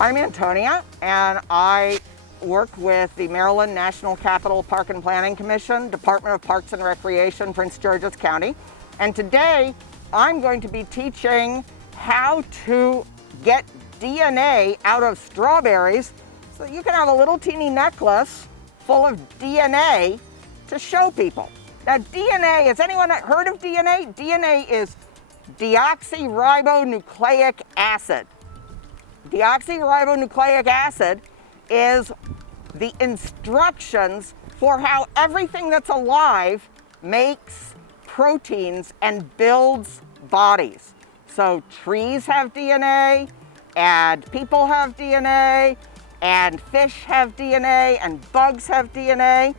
I'm Antonia, and I work with the Maryland National Capital Park and Planning Commission, Department of Parks and Recreation, Prince George's County. And today I'm going to be teaching how to get DNA out of strawberries so that you can have a little teeny necklace full of DNA to show people. Now DNA, has anyone heard of DNA? DNA is deoxyribonucleic acid. Deoxyribonucleic acid is the instructions for how everything that's alive makes proteins and builds bodies. So trees have DNA, and people have DNA, and fish have DNA, and bugs have DNA,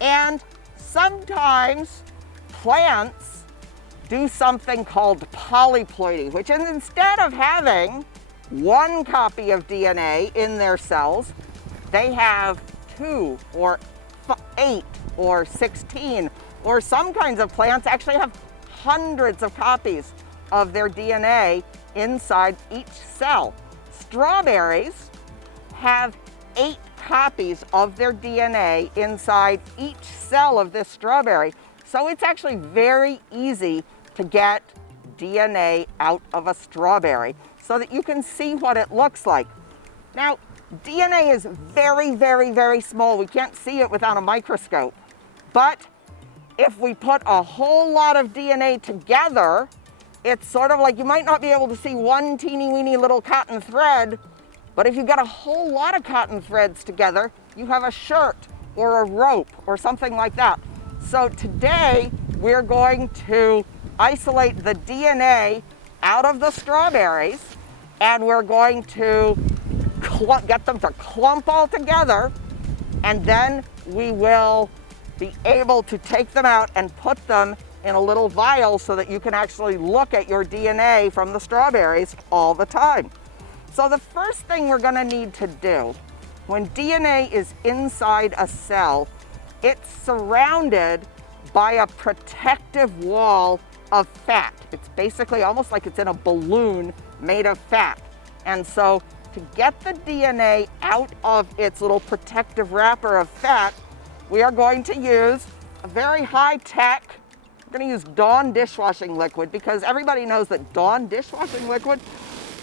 and sometimes plants do something called polyploidy, which is instead of having one copy of DNA in their cells, they have 2 or 8 or 16, or some kinds of plants actually have hundreds of copies of their DNA inside each cell. Strawberries have 8 copies of their DNA inside each cell of this strawberry. So it's actually very easy to get DNA out of a strawberry so that you can see what it looks like. Now, DNA is very, very, very small. We can't see it without a microscope. But if we put a whole lot of DNA together, it's sort of like you might not be able to see one teeny weeny little cotton thread, but if you get a whole lot of cotton threads together, you have a shirt or a rope or something like that. So today we're going to isolate the DNA out of the strawberries, and we're going to get them to clump all together, and then we will be able to take them out and put them in a little vial so that you can actually look at your DNA from the strawberries all the time. So the first thing we're going to need to do when DNA is inside a cell, it's surrounded by a protective wall of fat. It's basically almost like it's in a balloon made of fat. And so to get the DNA out of its little protective wrapper of fat, we are going to use a very high-tech, we're going to use Dawn dishwashing liquid, because everybody knows that Dawn dishwashing liquid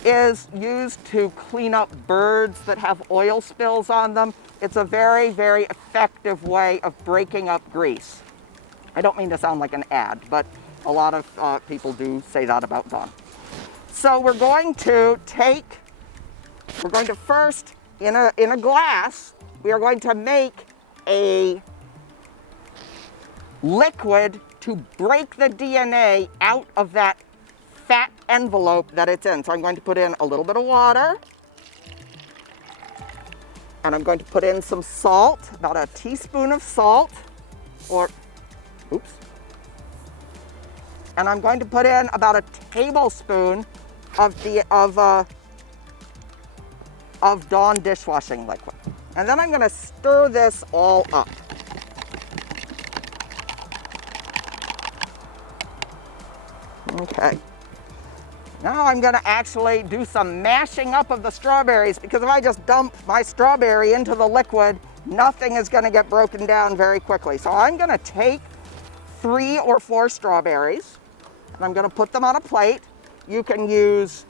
is used to clean up birds that have oil spills on them. It's a very, very effective way of breaking up grease. I don't mean to sound like an ad, but a lot of people do say that about Dawn. So we're going to first, in a glass, we are going to make a liquid to break the DNA out of that fat envelope that it's in. So I'm going to put in a little bit of water, and I'm going to put in some salt, about a teaspoon of salt, and I'm going to put in about a tablespoon of Dawn dishwashing liquid. And then I'm going to stir this all up. Okay. Now I'm going to actually do some mashing up of the strawberries, because if I just dump my strawberry into the liquid, nothing is going to get broken down very quickly. So I'm going to take 3 or 4 strawberries, and I'm going to put them on a plate. You can use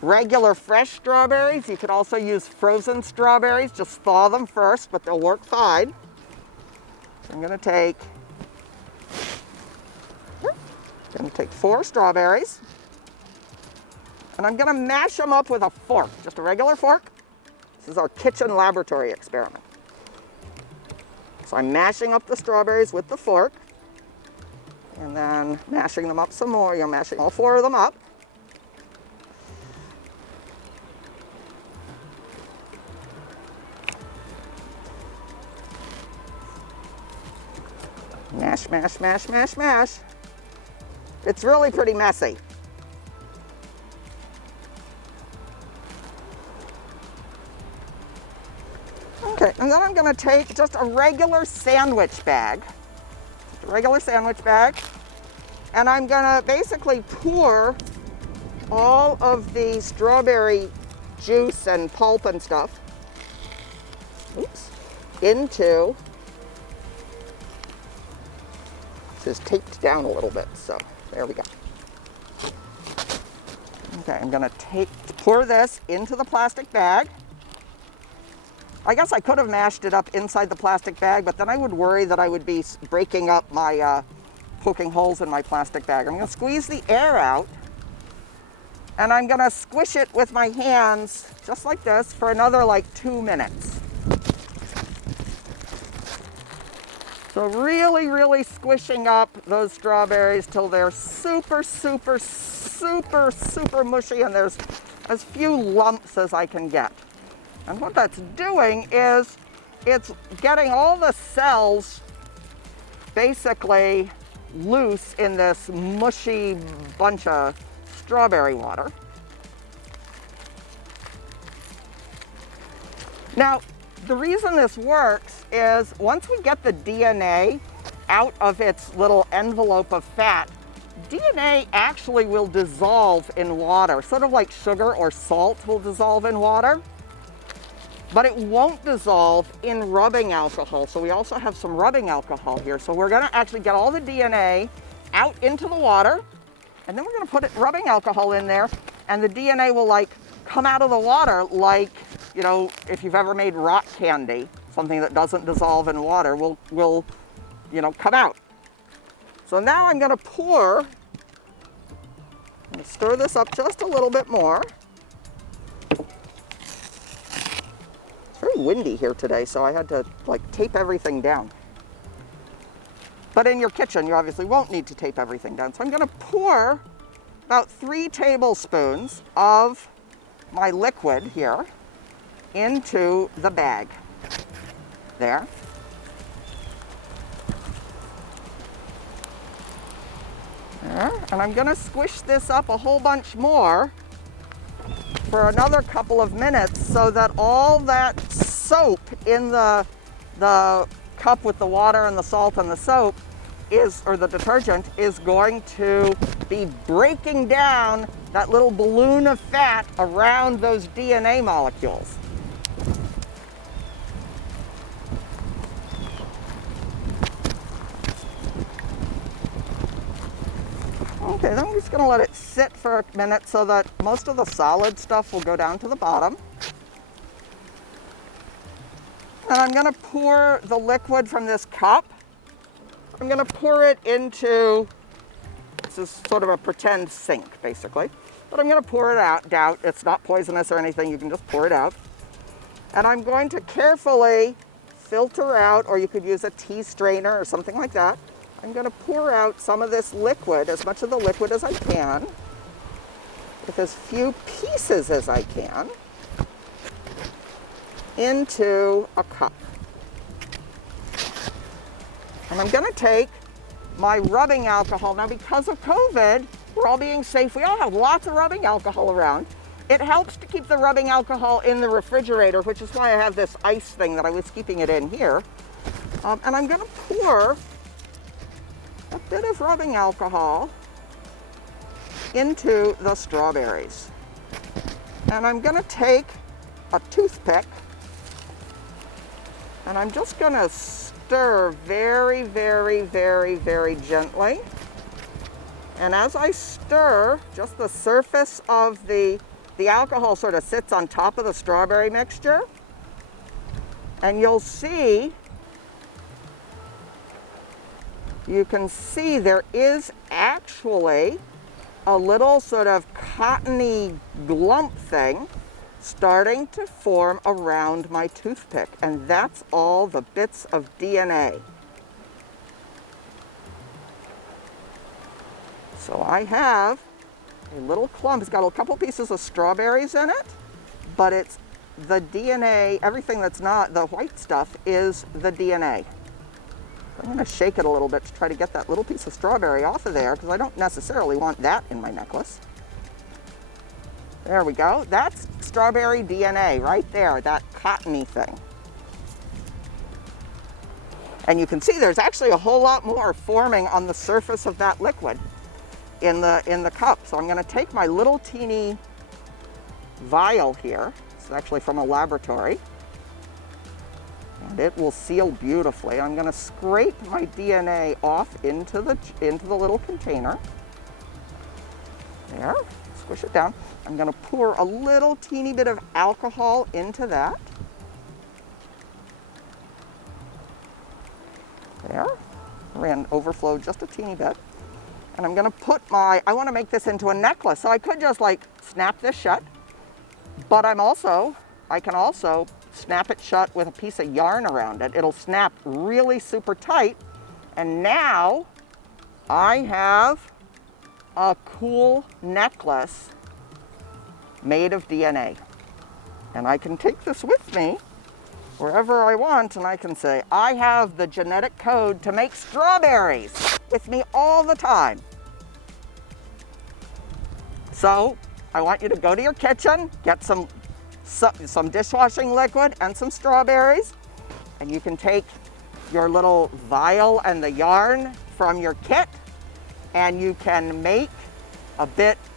regular fresh strawberries. You could also use frozen strawberries. Just thaw them first, but they'll work fine. So I'm going to take 4 strawberries, and I'm going to mash them up with a fork, just a regular fork. This is our kitchen laboratory experiment. So I'm mashing up the strawberries with the fork, and then mashing them up some more. You're mashing all 4 of them up. Mash, mash, mash, mash, mash. It's really pretty messy. Okay, and then I'm going to take just a regular sandwich bag, and I'm going to basically pour all of the strawberry juice and pulp and stuff, oops, into, this is taped down a little bit, so there we go. Okay, I'm gonna pour this into the plastic bag. I guess I could have mashed it up inside the plastic bag, but then I would worry that I would be breaking up my, poking holes in my plastic bag. I'm gonna squeeze the air out, and I'm gonna squish it with my hands, just like this, for another like 2 minutes. So really, really squishing up those strawberries till they're super, super, super, super mushy, and there's as few lumps as I can get. And what that's doing is it's getting all the cells basically loose in this mushy bunch of strawberry water. Now, the reason this works is once we get the DNA out of its little envelope of fat, DNA actually will dissolve in water, sort of like sugar or salt will dissolve in water, but it won't dissolve in rubbing alcohol. So we also have some rubbing alcohol here. So we're gonna actually get all the DNA out into the water, and then we're gonna put rubbing alcohol in there, and the DNA will like come out of the water like, you know, if you've ever made rock candy, something that doesn't dissolve in water will you know, come out. So now I'm gonna stir this up just a little bit more. It's very windy here today, so I had to like tape everything down. But in your kitchen, you obviously won't need to tape everything down. So I'm gonna pour about 3 tablespoons of my liquid here into the bag. There. There. And I'm gonna squish this up a whole bunch more for another couple of minutes so that all that soap in the cup with the water and the salt and the soap or the detergent is going to be breaking down that little balloon of fat around those DNA molecules. Okay, then I'm just gonna let it sit for a minute so that most of the solid stuff will go down to the bottom. And I'm gonna pour the liquid from this cup. I'm gonna pour it into, this is sort of a pretend sink, basically. But I'm gonna pour it out. It's not poisonous or anything, you can just pour it out. And I'm going to carefully filter out, or you could use a tea strainer or something like that. I'm gonna pour out some of this liquid, as much of the liquid as I can, with as few pieces as I can, into a cup. And I'm gonna take my rubbing alcohol. Now, because of COVID, we're all being safe. We all have lots of rubbing alcohol around. It helps to keep the rubbing alcohol in the refrigerator, which is why I have this ice thing that I was keeping it in here. And I'm gonna pour a bit of rubbing alcohol into the strawberries. And I'm gonna take a toothpick and I'm just gonna stir very, very, very, very gently. And as I stir, just the surface of the alcohol sort of sits on top of the strawberry mixture. And you'll see, you can see there is actually a little sort of cottony glump thing starting to form around my toothpick, and that's all the bits of DNA. So I have a little clump. It's got a couple pieces of strawberries in it, but it's the DNA, everything that's not the white stuff is the DNA. I'm gonna shake it a little bit to try to get that little piece of strawberry off of there, because I don't necessarily want that in my necklace. There we go. That's strawberry DNA right there, that cottony thing. And you can see there's actually a whole lot more forming on the surface of that liquid in the cup. So I'm gonna take my little teeny vial here. It's actually from a laboratory. And it will seal beautifully. I'm going to scrape my DNA off into the little container. There, squish it down. I'm going to pour a little teeny bit of alcohol into that. There, ran overflow just a teeny bit. And I'm going to put I want to make this into a necklace. So I could just like snap this shut, but I can also snap it shut with a piece of yarn around it. It'll snap really super tight. And now I have a cool necklace made of DNA. And I can take this with me wherever I want, and I can say, I have the genetic code to make strawberries with me all the time. So I want you to go to your kitchen, get some dishwashing liquid and some strawberries, and you can take your little vial and the yarn from your kit, and you can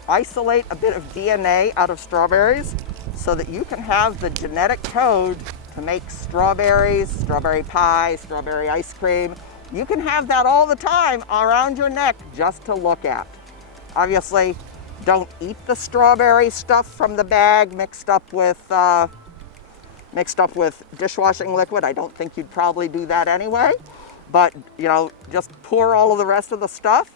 isolate a bit of DNA out of strawberries so that you can have the genetic code to make strawberries, strawberry pie, strawberry ice cream. You can have that all the time around your neck just to look at. Obviously, don't eat the strawberry stuff from the bag mixed up with dishwashing liquid. I don't think you'd probably do that anyway. But just pour all of the rest of the stuff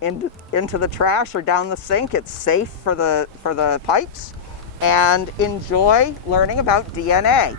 into the trash or down the sink. It's safe for the pipes. And enjoy learning about DNA.